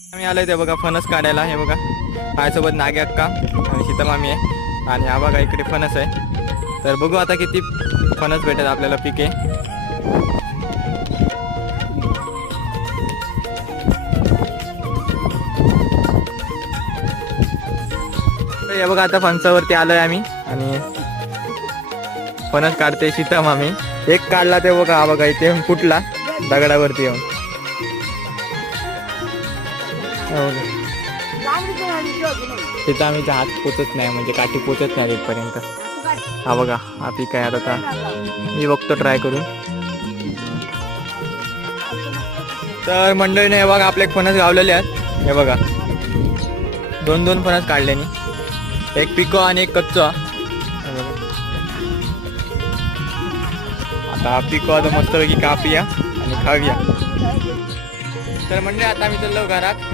आम्ही आलोय ते बघा फणस काढायला. हे बघा माझ्यासोबत नागे अक्का आणि शीतमामी आहे आणि हा बघा इकडे फणस आहे. तर बघू आता किती फणस भेटत आपल्याला पिके. हे बघा आता फणसावरती आलोय आम्ही आणि फणस काढते शीतमामी. एक काढला ते बघा, हा बघा इथे फुटला दगडावरती येऊन. तिथं आम्ही हात पोचत नाही, म्हणजे काठी पोचत नाही तिथपर्यंत. हा बघा हा पीक आहे. आता मी बघतो ट्राय करून. तर मंडळीने हे बघा आपले फणस गावलेले आहेत. हे बघा दोन दोन फणस काढले मी, एक पिको आणि एक कच्चा. आता पिको आता मस्तपैकी कापूया आणि खाऊया. तर म्हणजे आता मी चाललो घरात.